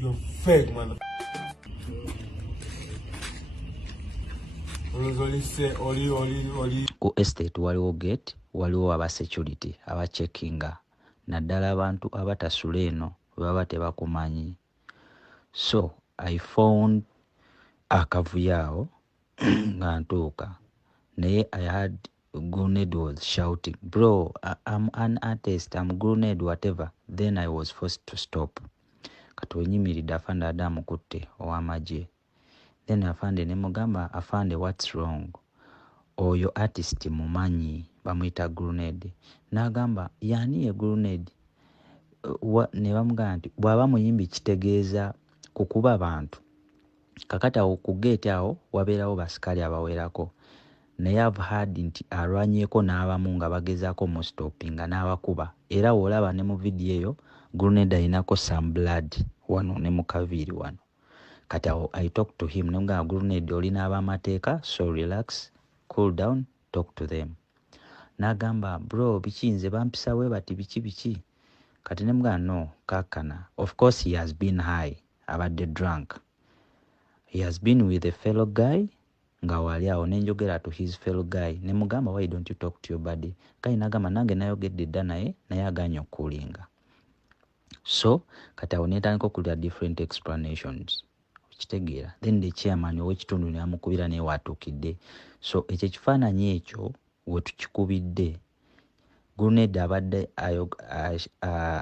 You're fake, man. Ku estate waliwo gate, waliwo aba security aba checkinga naddala abantu abatasula eno baba tebakumanyi. So I found akavuyo nga ntuuka naye I had grenade was shouting, bro, I'm an artist, I'm grenade whatever. Then I was forced to stop. Kati wenyimiridde afande adamukutte ow'amagye. Then afande ne mugamba, afande, what's wrong? Oyo artist mumanyi bamuyita grenade. N'agamba yani ye grenade? Ne bamugamba nti bw'aba muyimbi kitegeeza kukuba bantu. Kakati awo ku gate awo wabeerawo basikali abawerako. Naye I've heard nti alwanyeeko n'abamu nga bagezaako mu stoppinga n'abakuba. Era olaba ne mu video eyo grenade ayinako some blood wano ne mu kaviiri wano. Kati awo I talk to him nemugamba grenade olina ab'amateeka, so relax, cool down, talk to them. N'agamba bro biki nze bampisa we bati biki. Kati nemugamba no kakana. Of course he has been high, abadde drunk. He has been with a fellow guy nga wali awo nenjogera to his fellow guy. Nemugamba why don't you talk to your buddy? Guy n'agamba nange nayogedde dda naye aganye okulinga. So kati awo netandika okulira different explanations. Kitegeera. Then the chairman ow'ekitundu ne amukubira naye watuukidde. So ekyo ekifaananyi ekyo we tukikubidde grenade abadde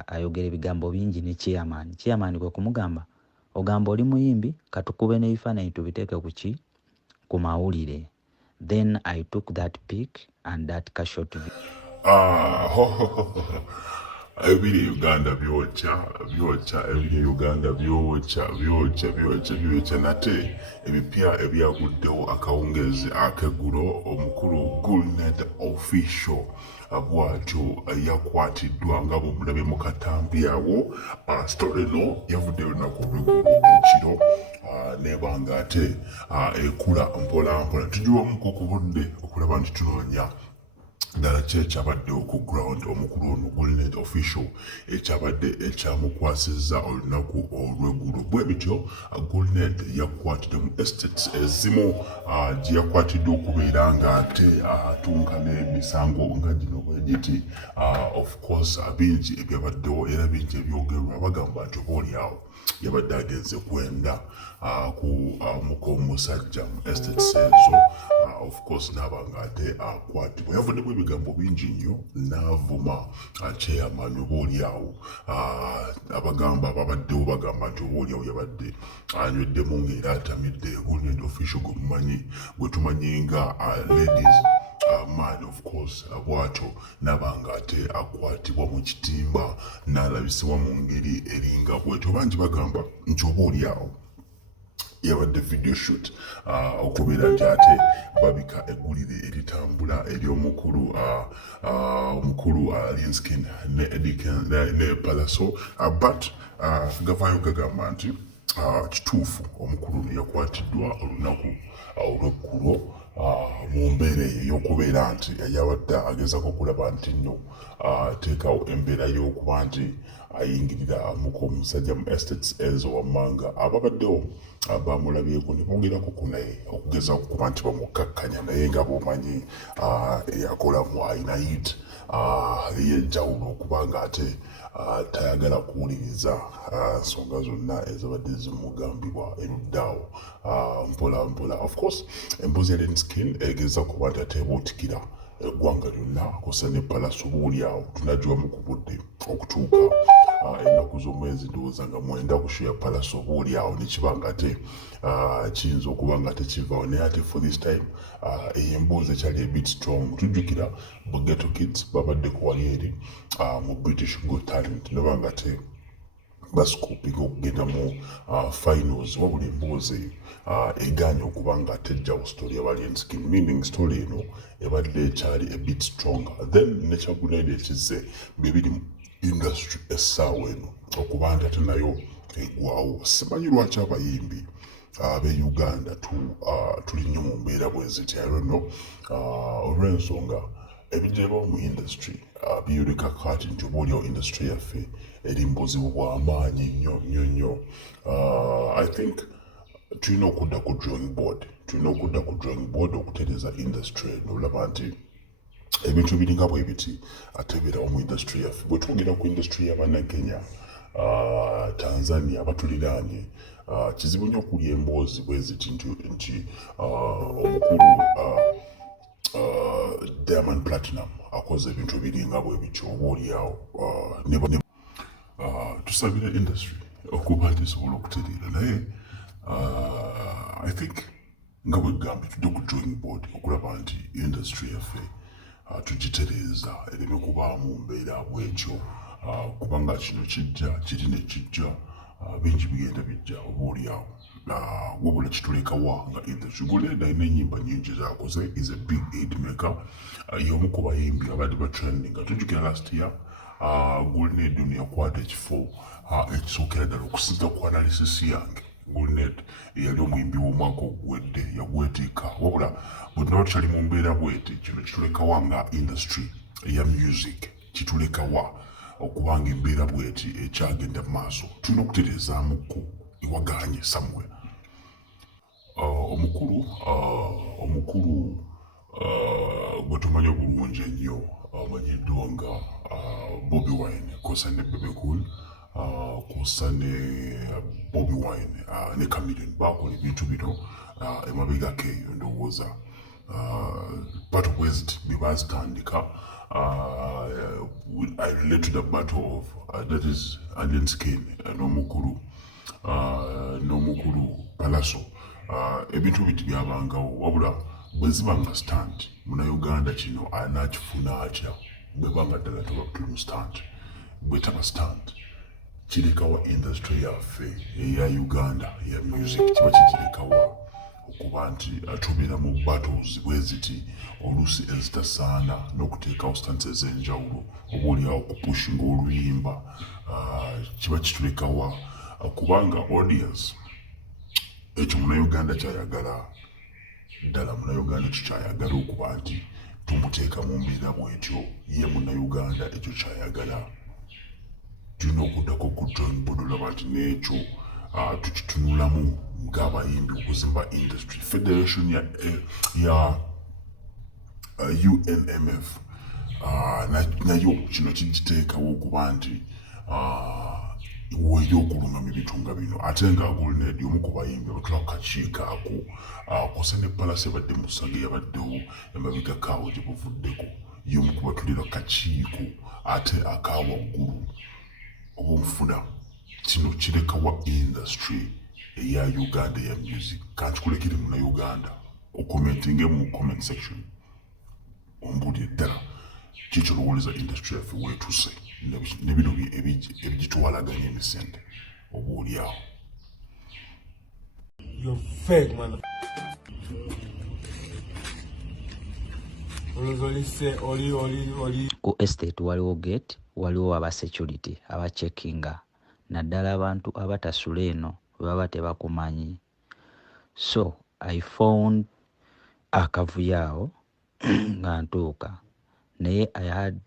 ayogera ebigambo bingi ne chairman. Chairman kwe kumugamba ogamba oli muyimbi katukube n'ebifaananyi tubiteeke ku mawulire. Then I took that pic and that short video. Ebiri Uganda byocha ebiri Uganda byocha nate ebipya ebyaguddewo akawungezi akeggulo omukulu Gulnet official abwatyo yakwatiddwa nga bwemulabye mu katambi awo. Story no yavuddeyo lunaku olw'eggulu ekiro nebanga ate ekula mpola tugiwamuko ku budde okulaba nti tunoonya ddala ki ekyabaddewo ku ground. Omukulu ono Gulnet official ekyabadde ekyamukwasizza olunaku olw'eggulu. Bwe bityo Gulnet yakwatidde mu estates ezimu gye yakwatiddwe okubeera nga ate atunka n'emisango nga gino bwe giti. Of course bingi ebyabaddewo era bingi ebyogerwa bagamba nti obaolyawo yabadde agenze kwenda ku musajja mu estates ezo. Of course n'abanga ate akwatibwa. Yavuddemu ebigambo bingi nnyo n'avuma chairman obaolyawo. Abagamba babaddewo bagamba nti obaolyawo yabadde anyweddemu ng'era atamidde. Gulnet official gwe tumanyi nga ladies man of course bwatyo n'abanga ate akwatibwa mu kitimba n'alabisibwa mu ngeri eringa bwetyo. Bangi bagamba nti obaolyawo yabadde video shoot okubeera nti ate babika eggulire eritambula ery'omukulu omukulu Linskin ne Palaso. But gavaayo gagamba nti kituufu omukulu ne yakwatiddwa olunaku olw'eggulo mu mbeera eyo ey'okubeera nti yabadde agezako okulaba nti nno teekawo embeera y'okuba nti ayingirira omusajja mu estates ezo wammanga. Ababaddewo bamulabyeko ne bongerako ku naye okugezaako kuba nti bamukkakkanya naye nga bw'omanyi eyakolamu ayinaid ey'enjawulo okuba nga ate tayagala kuwuliriza nsonga zonna ezabadde zimugambibwa eruddaawo mpola. Of course emboozi ya Linskin egeza kuba nti ateebootikira eggwanga lyonna kosa ne Palaso obaolyawo tunagiwamu ku budde okutuuka ennaku z'omwezi ndowooza nga 9 ku show ya Palaso obaolyawo nekibanga ate kiyinza okuba nga tekivaawo naye ate for this time ey'emboozi ekyali ebit strong. Tujjukira bu Ghetto Kids babaddeko wali eri mu British Got Talent nebanga ate bascoopinga okugenda mu finals wabula emboozi egaanye okuba nga tejjawo story ya Linskin, meaning story eno ebadde ekyali a bit stronger. Then nekyagulende ekizze bibiri mu industry essaawa eno okuba nti ate nayo egwawo. Simanyi lwaki abayimbi ab'e Uganda tuli nnyo mu mbeera bwe ziti. I don't know olw'ensonga ebijeebawo mu industry biyoleka kati nti oba olyawo industry yaffe eri mu buzibu bw'amaanyi nnyo. I think tulina okudda ku drawing board okutereeza industry eno olaba nti ebintu ebiringa bwe biti ate birawo mu industry yaffe. Bwe twogera ku industry y'abannakenya, Tanzania batuliraanye, kizibu nnyo okulya emboozi bwe ziti nti omukulu Diamond Platinum akoze ebintu ebiringa bwe bityo oba oliawo tusabira industry okuba nti esobola okutereera naye I think nga bwe gambye tudde ku drawing board okulaba nti industry yaffe tugitereeza ereme kubaamu mbeera bwetyo, kubanga kino kijja kiri ne kijja, bingi bigenda bijja oba oliawo, wabula kitulekawa nga industry. Guleda alina ennyimba nnyingi z'akoze, is a big hit maker, y'omu ku bayimbi abadde batrending. Tujjukira last year Gulned ono yakwata ekifo ekisookera ddala okusinza ku analysis yange. Gulned eyali omuyimbi w'omwaka oguwedde yagweteeka, wabula bwe tunaba tukyali mu mbeera bweti, kino kitulekawa nga industry eya music, kitulekawa okubanga embeera bweti ekyagenda mu maaso. Tulina okutereezaamuko ewaganye somewhere. Omukulu gwe tumanyi obulungi ennyo amanyiddwa nga Bobi Wine, kosa ne Bebe Cool, kosa ne Bobi Wine ne Chameleone bakola ebintu bino emabegako eyo ndowooza battle bweziti bye baazitandika. I relate to the battle of that is Alien Skin n'omukulu Palaso. Ebintu biti byabangawo, wabula bwe ziba nga stand munnayuganda kino anaakifuna atya bwe banga ddala tuba tuli stand. Bwe taba stand kirekawa industry yaffe eya Uganda eya music, kiba kikirekawa okuba nti tubeera mu battles bwe ziti oluusi ezitasaana n'okuteekawo stance ez'enjawulo oba oliawo okupushinga oluyimba, kiba kitulekawa kubanga audience ekyo munnayuganda kyayagala ddala. Munnayuganda ekyo kyayagala okuba nti tumuteeka mu mbeera bwetyo, ye munnayuganda ekyo kyayagala. Tulina okuddako ku drawing board olaba nti n'ekyo tukitunulamu ng'abayimbi okuzimba industry. Federation ya UNMF nayo kino kigiteekawo okuba nti weeyo okulungamu ebintu nga bino. Ate nga Gulned omu ku bayimbi abatula ku kakiiko ako, kosa ne Palace ebadde mu Musaga yabaddewo emabegako awo gye buvuddeko, y'omu ku batulira ku kakiiko ate akawaggulu oba omufuna. Kino kirekawa industry eya Uganda eya music. Kankikulekere munnayuganda okomentinge mu comment section ombuulire ddala kiki olowooza industry yaffe weetuuse ne bino ebigitwalaganya emisinde oba oliawo. You're fake, man. Ku estate waliwo gate, waliwo aba security abacheckinga naddala abantu abatasula eno baba tebakumanyi. So I found akavuyo nga ntuuka naye I had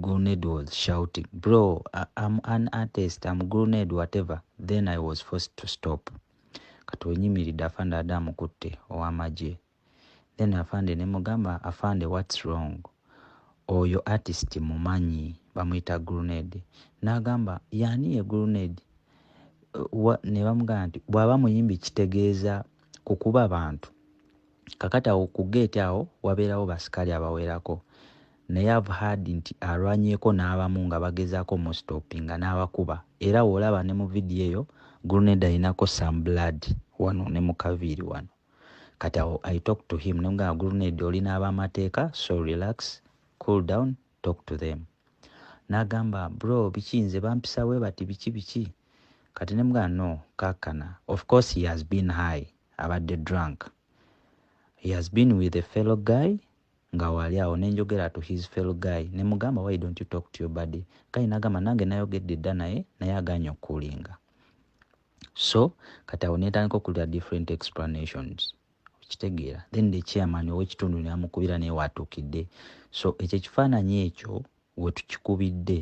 Gulned was shouting, bro, I'm an artist, I'm Gulned, whatever. Then I was forced to stop. Kati wenyimiridde afande adamukutte ow'amagye. Then afande ne mugamba, afande, what's wrong? Oyo artist mumanyi bamuyita Gulned. N'agamba yani ye Gulned? Ne bamugamba nti bw'aba muyimbi kitegeeza kukuba abantu. Kakati awo ku gate awo wabeerawo basikali abawerako. Naye I've heard nti alwanyeeko n'abamu nga bagezaako mu stoppinga n'abakuba. Era olaba ne mu video eyo Gulned alinako some blood wano ne mu kaviiri wano. Kati awo I talk to him nemugamba Gulned olina ab'amateeka, so relax, cool down, talk to them. N'agamba bro biki nze bampisa bwe bati biki. Kati nemugamba no kakkana. Of course he has been high, abadde drunk. He has been with a fellow guy nga wali awo nenjogera to his fellow guy ne mugamba why don't you talk to your buddy? Kati nagamba nange nayogedde dda naye aganya okulinga. So kati awo netandika okulira different explanations kitegeera. Then the chairman ow'ekitundu n'amukubira naye watuukidde. So ekyo ekifaananyi ekyo we tukikubidde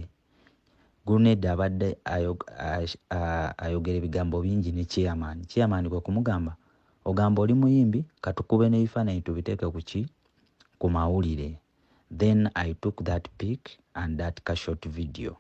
Gulned abadde ayogera ebigambo bingi ne chairman kwe kumugamba ogamba oli muyimbi katukube n'ebifaananyi tubiteeke ku mawulire. Then I took that pic and that short video.